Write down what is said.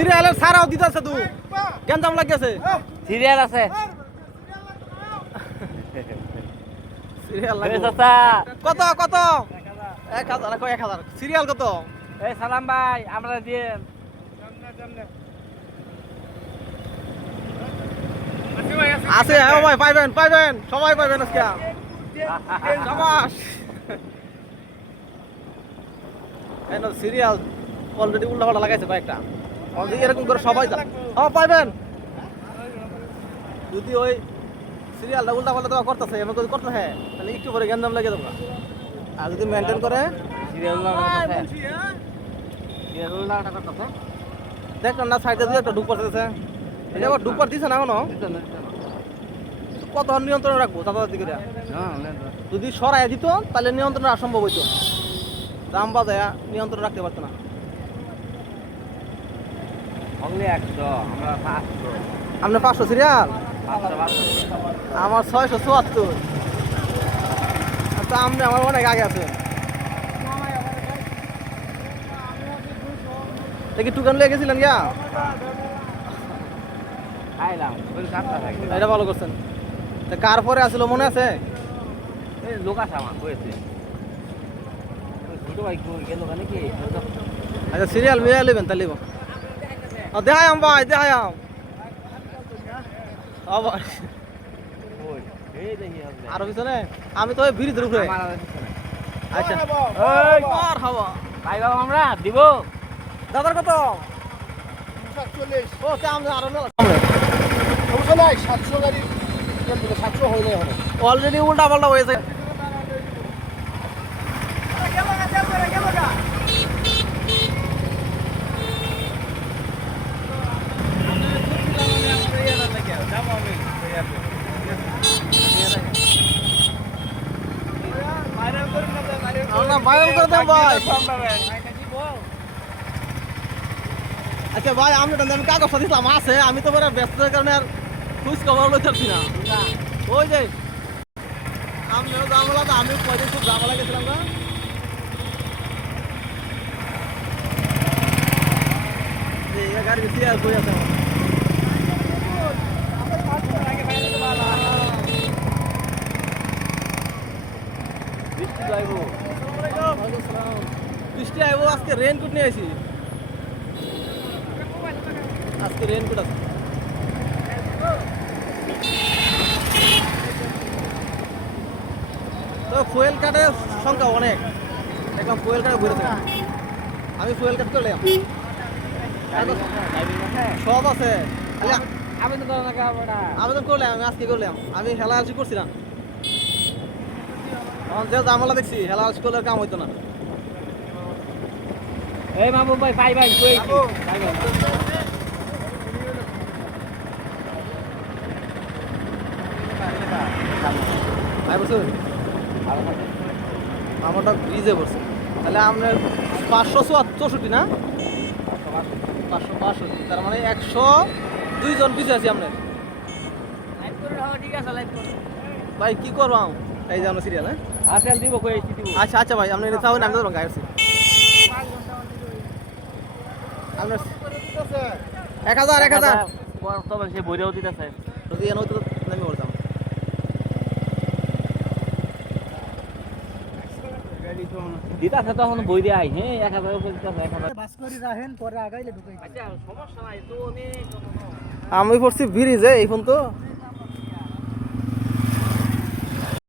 সিরিয়ালের সারাও দিতেছে তুই গেঞ্জাম লাগিয়েছে সিরিয়াল আছে সিরিয়াল এ লাগে চাচা কত কত 1000 কয় 1000 সিরিয়াল কত এই সালাম ভাই আমরা দিয়ে আছে হ্যাঁ ভাই পাইবেন পাইবেন সবাই পাইবেন আজকে জামাস এনো সিরিয়াল অলরেডি উল্টাপাল্টা লাগাইছে কয়েকটা অলরেডি এরকম করে সবাই পাইবেন যদি ওই সিরিয়ালটা উল্টাপাল্টা দেওয়া করতেছে এমন যদি করতেছে তাহলে একটু পরে গেঞ্জাম লাগিয়ে দেবো আর যদি মেনটেন করে সিরিয়াল লাগাটা করতেছে দেখ না সাইডে দিয়ে একটা ডুব পড়তেছে এটা আবার ডুব দিছে না এখনো কত নিয়ন্ত্রণ রাখবো তাদের দিকে যদি সরাই দিত তাহলে নিয়ন্ত্রণ অসম্ভব হইতো দাম বাজায় নিয়ন্ত্রণ রাখতে পারতো না অনলি 100 আমরা 500 আপনার 500 সিরিয়াল 500 আমার 674 আচ্ছা আপনি আমার অনেক আগে আছে দেখি টুকান লিয়ে গেছিলেন গিয়া আইলাম ওই কাটটা থাকে এটা ভালো করছেন তা কার পরে আসলো মনে আছে এই লোক আছে আমার কইছে ছোট ভাই কই গেল নাকি আচ্ছা সিরিয়াল মিয়া নেবেন তাহলে দেখায়াম ভাই দেখায়াম ভাই ওই এই দেখি আপনি আরো পিছনে আমি তো ওই ব্রিজের উপরে আমার আর কিছু নাই আচ্ছা এই আর হাওয়া ভাই বাবা আমরা দিব দাদার কত 47 ও তে আমরা আরো মেলা সমস্যা নাই 700 গাড়ি 700 হইলে হবে অলরেডি উল্টা পাল্টা হয়েছে ভাইরাল করে দেন ভাই আচ্ছা ভাই আমি কাগজ দিলাম আছে আমি তো ব্যস্ততার কারণে আর খোঁজ খবর লইতে পারছি না ওই যে আমিও জামলা তো আমি কয়দিন খুব জামলা গেছিলাম না গাড়ি সিরিয়াল কই আছে বৃষ্টি যাইবো বৃষ্টি আইবো আজকে রেনকোট নিয়ে আইছি আজকে রেনকোট আছে তো ফুয়েল কার্ডের সংখ্যা অনেক দেখলাম ফুয়েল কার্ডে ভরেছে আমি ফুয়েল কার্ড করলাম সব আছে খালি আবেদন করো না কাবড়া আবেদন করলাম আমি আজকে করলাম আমি হেলাহালসি করছিলাম এখন যে জামালা দেখছি হেলাহালসি করলে কাম হইতো না এই মামু ভাই পাই ভাই কই পাই ভাই ভাই বলছেন আমারটা ব্রিজে পড়ছে তাহলে আপনার 564 না 565 তার মানে 102 জন পিছিয়ে আছি আপনার ঠিক আছে লাইভ করো ভাই কি করবো এই যে আমরা সিরিয়াল হ্যাঁ আসল দিব কই এসি দিব আচ্ছা আচ্ছা ভাই আপনি এটা চাবেন আমি তো গায়ে আছি আপনার 1000 তবে সে বইরেও দিতেছে যদি এনে হইতো নামি বলতাম দিতাছে তখন বই দিয়ে আই হ্যাঁ 1000 উপরে দিতাছে 1000 বাস করে রাখেন পরে আগাইলে ঢুকাই আচ্ছা সমস্যা নাই তো অনেক আমি পড়ছি ব্রিজে এই ফোন তো